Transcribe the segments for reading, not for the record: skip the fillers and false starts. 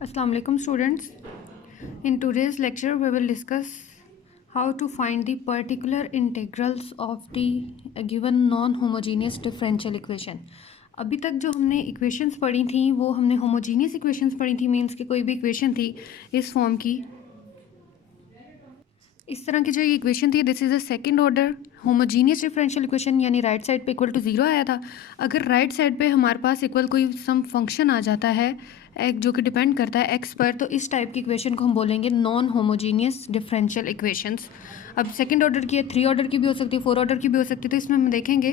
Assalamu alaikum students. In today's lecture we will discuss how to find the particular integrals of the given non-homogeneous differential equation. अभी तक जो हमने equations पढ़ी थी वो हमने होमोजीनियस इक्वेशंस पढ़ी थी, मीन्स कि कोई भी इक्वेशन थी इस फॉर्म की, इस तरह की जो ये इक्वेशन थी, this is a second order homogeneous differential equation, यानी राइट साइड पे इक्वल टू ज़ीरो आया था। अगर राइट साइड पे हमारे पास इक्वल कोई सम फंक्शन आ जाता है एक जो कि डिपेंड करता है एक्स पर, तो इस टाइप की इक्वेशन को हम बोलेंगे नॉन होमोजीनियस डिफरेंशियल इक्वेशंस। अब सेकंड ऑर्डर की है, थ्री ऑर्डर की भी हो सकती है, फोर ऑर्डर की भी हो सकती है। तो इसमें हम देखेंगे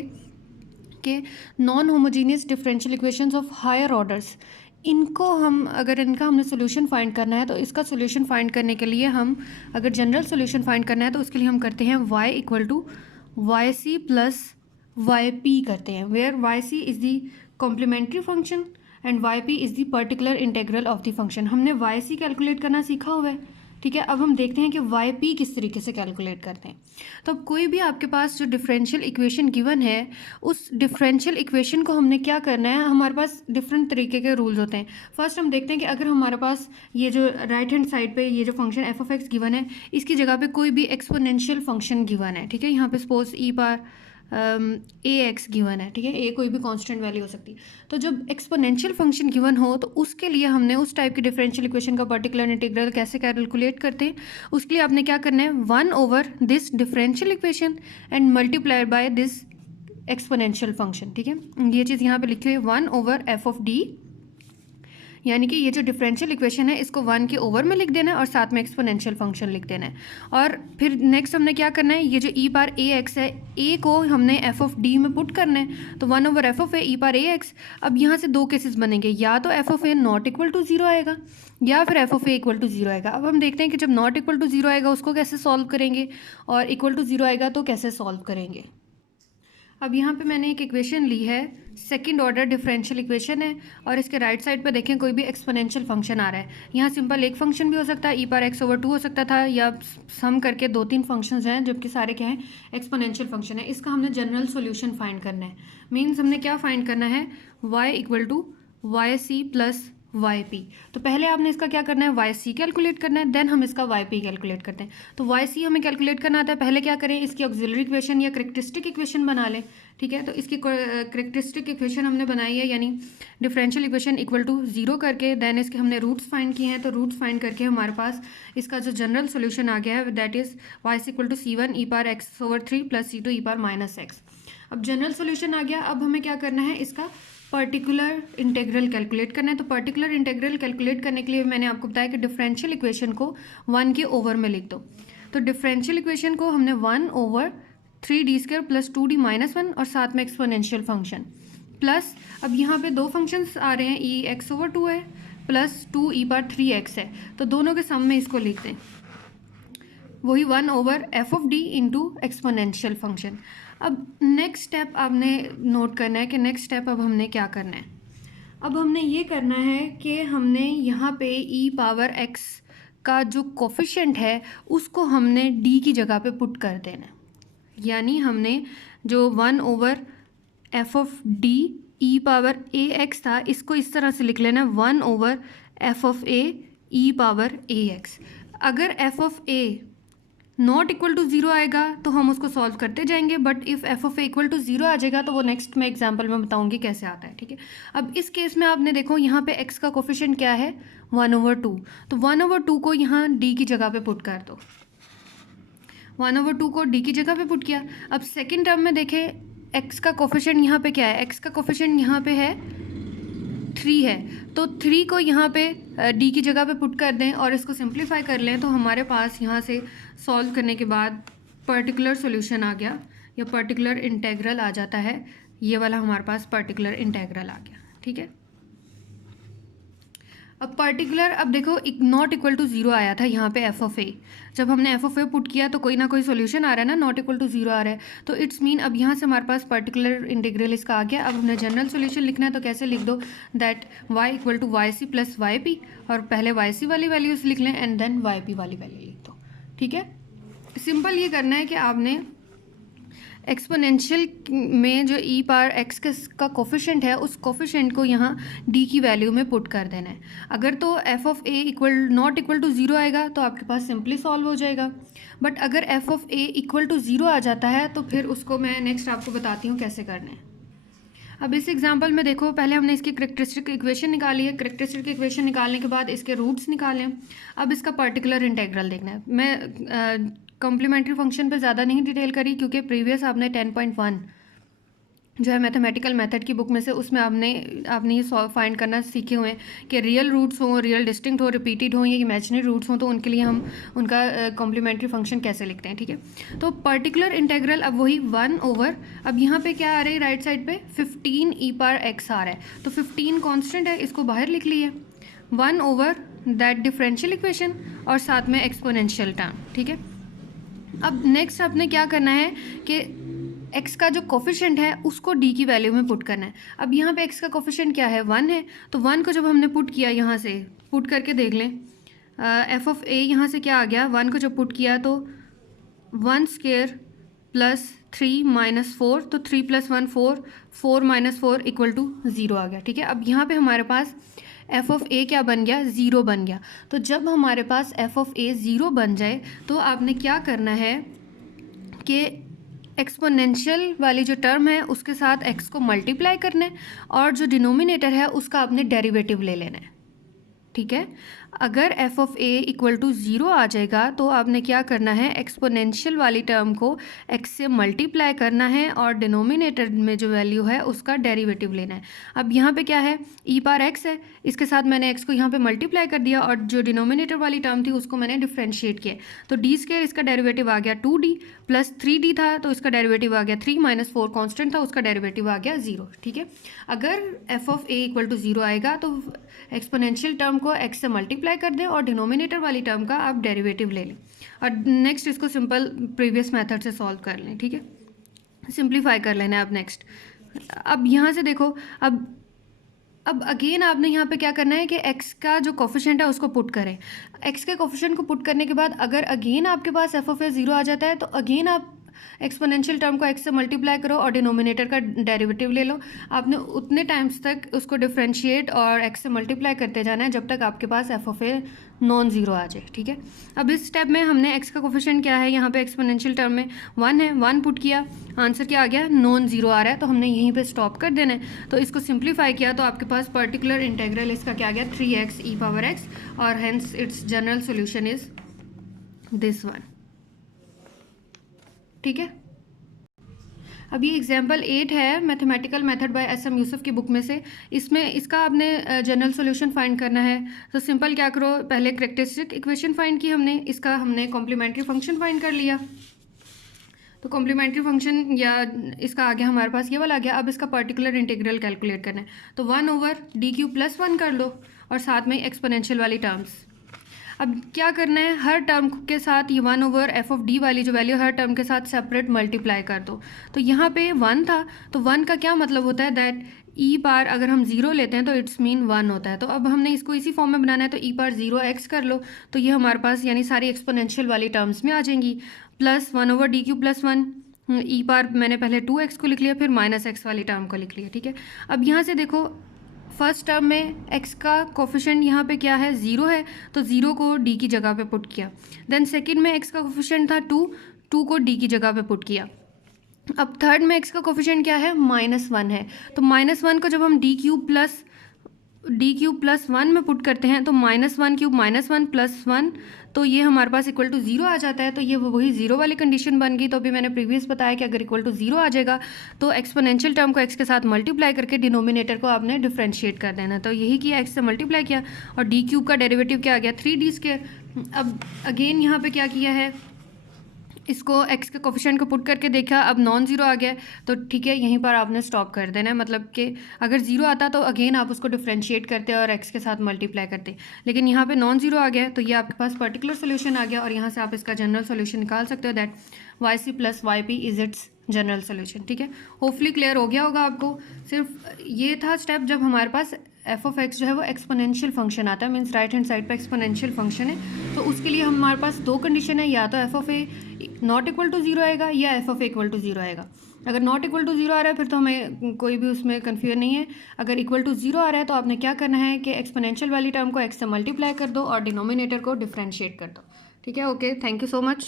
कि non homogeneous differential equations of higher orders, इनको हम अगर इनका हमने सोल्यूशन फाइंड करना है तो इसका सोल्यूशन फाइंड करने के लिए हम अगर जनरल सोल्यूशन फाइंड करना है तो उसके लिए हम करते हैं y equal to y c plus y p करते हैं, where y c is the complementary function and y p is the particular integral of the function. हमने वाई सी कैलकुलेट करना सीखा हुआ है, ठीक है। अब हम देखते हैं कि वाई पी किस तरीके से कैलकुलेट करते हैं। तो अब कोई भी आपके पास जो डिफरेंशियल इक्वेशन गिवन है, उस डिफरेंशियल इक्वेशन को हमने क्या करना है, हमारे पास डिफरेंट तरीके के रूल्स होते हैं। फर्स्ट हम देखते हैं कि अगर हमारे पास ये जो राइट हैंड साइड पे ये जो function F of x given है, इसकी जगह पे कोई भी एक्सपोनेंशियल फंक्शन गिवन है, ठीक है। यहाँ पे सपोज ई पार ए एक्स गिवन है, ठीक है। ए कोई भी कांस्टेंट वैल्यू हो सकती है। तो जब एक्सपोनेंशियल फंक्शन गिवन हो तो उसके लिए हमने उस टाइप की डिफरेंशियल इक्वेशन का पर्टिकुलर इंटीग्रल कैसे कैलकुलेट करते हैं, उसके लिए आपने क्या करना है, 1 over this differential equation and multiplied by this exponential function, ठीक है। ये चीज़ यहाँ पे लिखी हुई है 1 ओवर एफ ऑफ डी, यानी कि ये जो डिफरेंशियल इक्वेशन है इसको 1 के ओवर में लिख देना है और साथ में एक्सपोनेंशियल फंक्शन लिख देना है। और फिर नेक्स्ट हमने क्या करना है, ये जो ई पार ए एक्स है, ए को हमने एफ ऑफ डी में पुट करना है, तो 1 over F of A e पार ए एक्स। अब यहाँ से दो केसेस बनेंगे, या तो f of A not equal to zero आएगा या फिर f of A equal to zero आएगा। अब हम देखते हैं कि जब नॉट इक्वल टू जीरो आएगा उसको कैसे सॉल्व करेंगे और इक्वल टू जीरो आएगा तो कैसे सॉल्व करेंगे। अब यहाँ पे मैंने एक इक्वेशन ली है, सेकंड ऑर्डर डिफरेंशियल इक्वेशन है, और इसके राइट साइड पे देखें कोई भी एक्सपोनेंशियल फंक्शन आ रहा है। यहाँ सिंपल एक फंक्शन भी हो सकता है, ई पार एक्स ओवर 2 हो सकता था, या सम करके 2-3 फंक्शंस हैं जबकि सारे क्या हैं, एक्सपोनेंशियल फंक्शन है। इसका हमने जनरल सोल्यूशन फाइंड करना है, मीन्स हमने क्या फाइंड करना है, y equal to y c plus y p. तो पहले आपने इसका क्या करना है, वाई सी कैलकुलेट करना है, देन हम इसका वाई पी कैलकुलेट करते हैं। तो वाई सी हमें कैलकुलेट करना आता है, पहले क्या करें, इसकी ऑक्सिलरी इक्वेशन या करेक्टरिस्टिक इक्वेशन बना लें, ठीक है। तो इसकी करेक्टरिस्टिक इक्वेशन हमने बनाई है, यानी differential equation equal to zero करके, देन इसके हमने रूट्स फाइंड किए हैं। तो रूट्स फाइंड करके हमारे पास इसका जो जनरल सोल्यूशन आ गया है, that is y equal to c one e पार x over 3 plus c two e पार माइनस एक्स। अब जनरल सोल्यूशन आ गया, अब हमें क्या करना है, इसका पर्टिकुलर इंटेग्रल कैलकुलेट करना है। तो पर्टिकुलर इंटेग्रल कैलकुलेट करने के लिए मैंने आपको बताया कि डिफरेंशियल इक्वेशन को 1 के ओवर में लिख दो। तो डिफरेंशियल इक्वेशन को हमने 1 over 3d² plus 2d minus 1 और साथ में एक्सपोनेंशियल फंक्शन प्लस, अब यहाँ पे दो फंक्शंस आ रहे हैं, ई एक्स ओवर 2 है प्लस 2 ई पार 3x है, तो दोनों के सम में इसको लिख दें, वही 1 over F of D into exponential function. अब नेक्स्ट स्टेप आपने नोट करना है कि नेक्स्ट स्टेप अब हमने क्या करना है। अब हमने ये करना है कि हमने यहाँ पे ई पावर एक्स का जो कोफिशिएंट है उसको हमने डी की जगह पे पुट कर देना है, यानी हमने जो 1 over F of D E power A X था इसको इस तरह से लिख लेना, 1 over F of A E power A X. अगर F of A not equal to zero आएगा तो हम उसको सॉल्व करते जाएंगे, but if F of A equal to zero आ जाएगा तो वो नेक्स्ट में एग्जाम्पल में बताऊंगी कैसे आता है, ठीक है। अब इस केस में आपने देखो यहाँ पे एक्स का कोफिशिएंट क्या है, 1 ओवर 2, तो 1 ओवर 2 को यहाँ डी की जगह पे पुट कर दो, 1 ओवर 2 को डी की जगह पे पुट किया। अब सेकेंड टर्म में देखें एक्स का कोफिशिएंट यहाँ पे क्या है, एक्स का कोफिशिएंट यहाँ पे है 3 है, तो 3 को यहाँ पे डी की जगह पे पुट कर दें और इसको सिंप्लीफाई कर लें, तो हमारे पास यहाँ से सॉल्व करने के बाद पर्टिकुलर सॉल्यूशन आ गया या पर्टिकुलर इंटेग्रल आ जाता है। ये वाला हमारे पास पर्टिकुलर इंटेग्रल आ गया, ठीक है। अब पर्टिकुलर, अब देखो नॉट इक्वल टू जीरो आया था यहाँ पे एफ ऑफ ए, जब हमने एफ ऑफ ए पुट किया तो कोई ना कोई सॉल्यूशन आ रहा है ना, नॉट इक्वल टू जीरो आ रहा है, तो इट्स मीन अब यहाँ से हमारे पास पर्टिकुलर इंटीग्रल इसका आ गया। अब हमने जनरल सॉल्यूशन लिखना है, तो कैसे लिख दो, that y equal to y c plus y p, और पहले वाई सी वाली वैल्यूज लिख लें एंड देन वाई पी वाली वैल्यू लिख दो, ठीक है। सिंपल ये करना है कि आपने एक्सपोनेंशियल में जो ई पावर एक्स का कोफिशिएंट है, उस कोफिशिएंट को यहाँ डी की वैल्यू में पुट कर देना है। अगर तो f of A not equal to zero आएगा तो आपके पास सिंपली सॉल्व हो जाएगा, बट अगर F of A equal to zero आ जाता है तो फिर उसको मैं नेक्स्ट आपको बताती हूँ कैसे करना है। अब इस एग्जांपल में देखो, पहले हमने इसकी करैक्टरिस्टिक इक्वेशन निकाली है। करैक्टरिस्टिक इक्वेशन निकालने के बाद इसके रूट्स निकाले हैं। अब इसका पर्टिकुलर इंटेग्रल देखना है। मैं कॉम्प्लीमेंट्री फंक्शन पे ज़्यादा नहीं डिटेल करी, क्योंकि प्रीवियस आपने 10.1 जो है मैथमेटिकल मेथड की बुक में से, उसमें आपने ये फाइंड करना सीखे हुए हैं कि रियल रूट्स हों, रियल डिस्टिंक्ट हो, रिपीटेड हों या इमेजिनरी रूट्स हों, तो उनके लिए हम उनका कॉम्प्लीमेंट्री फंक्शन कैसे लिखते हैं। ठीक है, तो पर्टिकुलर इंटेग्रल अब वही 1 ओवर, अब यहाँ पे क्या आ रहा है राइट साइड पे 15 ई पावर एक्स आ रहा है, तो 15 कॉन्स्टेंट है, इसको बाहर लिख लिए 1 ओवर दैट डिफरेंशियल इक्वेशन और साथ में एक्सपोनेंशियल टर्म। ठीक है, अब नेक्स्ट आपने क्या करना है कि x का जो कोफिशिएंट है उसको d की वैल्यू में पुट करना है। अब यहाँ पे x का कोफिशिएंट क्या है, 1 है, तो 1 को जब हमने पुट किया, यहाँ से पुट करके देख लें, एफ ऑफ ए यहाँ से क्या आ गया, 1 को जब पुट किया तो 1 स्क्वायर प्लस 3 माइनस 4, तो 3 प्लस 1 4, 4 माइनस 4 इक्वल टू 0 आ गया। ठीक है, अब यहाँ पे हमारे पास एफ ऑफ ए क्या बन गया, 0 बन गया। तो जब हमारे पास एफ ऑफ ए 0 बन जाए तो आपने क्या करना है कि एक्सपोनेंशियल वाली जो टर्म है उसके साथ x को मल्टीप्लाई करना है और जो डिनोमिनेटर है उसका आपने डेरिवेटिव ले लेना है। ठीक है, अगर F of A equal to 0 आ जाएगा तो आपने क्या करना है, एक्सपोनेंशियल वाली टर्म को x से मल्टीप्लाई करना है और डिनोमिनेटर में जो वैल्यू है उसका डेरिवेटिव लेना है। अब यहाँ पे क्या है, ई पावर एक्स है, इसके साथ मैंने x को यहाँ पे मल्टीप्लाई कर दिया और जो डिनोमिनेटर वाली टर्म थी उसको मैंने डिफ्रेंशिएट किया, तो डी स्क्वायर इसका डेरिवेटिव आ गया 2d प्लस 3d था तो इसका डेरिवेटिव आ गया 3 माइनस 4 कॉन्स्टेंट था, उसका डेरिवेटिव आ गया 0। ठीक है, अगर F of A equal to 0 आएगा तो एक्सपोनेंशियल टर्म को x से मल्टीप्लाई कर दें और डिनोमिनेटर वाली टर्म का आप डेरिवेटिव ले लें और नेक्स्ट इसको सिंपल प्रीवियस मेथड से सॉल्व कर लें। ठीक है, सिंप्लीफाई कर लेना है। अब नेक्स्ट, अब यहाँ से देखो, अब अगेन आपने यहाँ पे क्या करना है कि x का जो कोफिशिएंट है उसको पुट करें। x के कोफिशिएंट को पुट करने के बाद अगर अगेन आपके पास एफ ऑफ ए 0 आ जाता है तो अगेन आप एक्सपोनेंशियल टर्म को x से मल्टीप्लाई करो और डिनोमिनेटर का डेरिवेटिव ले लो। आपने उतने टाइम्स तक उसको डिफरेंशिएट और x से मल्टीप्लाई करते जाना है जब तक आपके पास F of A non zero आ जाए। ठीक है, अब इस स्टेप में हमने x का कोफिशिएंट क्या है, यहाँ पे एक्सपोनेंशियल टर्म में 1 है, 1 पुट किया, आंसर क्या आ गया, नॉन ज़ीरो आ रहा है, तो हमने यहीं पे स्टॉप कर देना है। तो इसको सिंप्लीफाई किया तो आपके पास पर्टिकुलर इंटेग्रल इसका क्या आ गया, 3x ई पावर x और hence it's general solution is this one. ठीक है, अब ये एग्जाम्पल 8 है mathematical method by SM Yusuf की बुक में से, इसमें इसका आपने जनरल सॉल्यूशन फाइंड करना है। तो सिंपल क्या करो, पहले करैक्टरिस्टिक इक्वेशन फाइंड की हमने, इसका हमने कॉम्प्लीमेंट्री फंक्शन फाइंड कर लिया, तो कॉम्प्लीमेंट्री फंक्शन या इसका आगे हमारे पास ये वाला आ गया। अब इसका पर्टिकुलर इंटीग्रल कैलकुलेट करना है, तो 1 ओवर डी क्यू प्लस 1 कर लो और साथ में एक्सपोनेंशियल वाली टर्म्स। अब क्या करना है, हर टर्म के साथ ये 1 ओवर एफ ऑफ डी वाली जो वैल्यू हर टर्म के साथ सेपरेट मल्टीप्लाई कर दो। तो यहाँ पे 1 था, तो 1 का क्या मतलब होता है, दैट ई पार अगर हम 0 लेते हैं तो इट्स मीन 1 होता है। तो अब हमने इसको इसी फॉर्म में बनाना है, तो ई पार 0x कर लो, तो ये हमारे पास यानी सारी एक्सपोनेंशियल वाली टर्म्स में आ जाएंगी, plus 1 over D Q plus 1, ई पार मैंने पहले 2x को लिख लिया, फिर माइनस x वाली टर्म को लिख लिया। ठीक है, अब यहाँ से देखो फर्स्ट टर्म में x का कोफिशिएंट यहाँ पे क्या है, 0 है, तो 0 को d की जगह पे पुट किया। देन सेकंड में x का कोफिशिएंट था 2, 2 को d की जगह पे पुट किया। अब थर्ड में x का कोफिशिएंट क्या है, -1 है, तो -1 को जब हम डी क्यूब प्लस 1 में पुट करते हैं तो -1 क्यूब -1 प्लस 1, तो ये हमारे पास इक्वल टू 0 आ जाता है। तो ये वही 0 वाली कंडीशन बन गई। तो अभी मैंने प्रीवियस बताया कि अगर इक्वल टू 0 आ जाएगा तो एक्सपोनेंशियल टर्म को x के साथ मल्टीप्लाई करके डिनोमिनेटर को आपने डिफरेंशिएट कर देना। तो यही किया, x से मल्टीप्लाई किया और डी क्यूब का डेरिवेटिव क्या आ गया, 3d स्क्वायर। अब अगेन यहाँ पे क्या किया है, इसको x के कोफिशिएंट को पुट करके देखा, अब नॉन ज़ीरो आ गया, तो ठीक है यहीं पर आपने स्टॉप कर देना है। मतलब कि अगर 0 आता तो अगेन आप उसको डिफरेंशिएट करते और x के साथ मल्टीप्लाई करते, लेकिन यहाँ पे नॉन ज़ीरो आ गया तो ये आपके पास पर्टिकुलर सोल्यूशन आ गया और यहाँ से आप इसका जनरल सोल्यूशन निकाल सकते हो, that yc plus yp is it's general solution. ठीक है, होपफुली क्लियर हो गया होगा आपको। सिर्फ ये था स्टेप जब हमारे पास एफ ऑफ एक्स जो है वो एक्सपोनेंशियल फंक्शन आता है, मीन्स राइट हैंड साइड पे एक्सपोनेंशियल फंक्शन है, तो उसके लिए हमारे पास दो कंडीशन है, या तो f of A not equal to zero आएगा या f of A equal to zero आएगा। अगर नॉट इक्वल टू जीरो आ रहा है फिर तो हमें कोई भी उसमें कन्फ्यूजन नहीं है। अगर इक्वल टू जीरो आ रहा है तो आपने क्या करना है कि एक्सपोनेंशियल वाली टर्म को एक्स से मल्टीप्लाई कर दो और डिनोमिनेटर को डिफ्रेंशिएट कर दो। ठीक है, okay, thank you so much.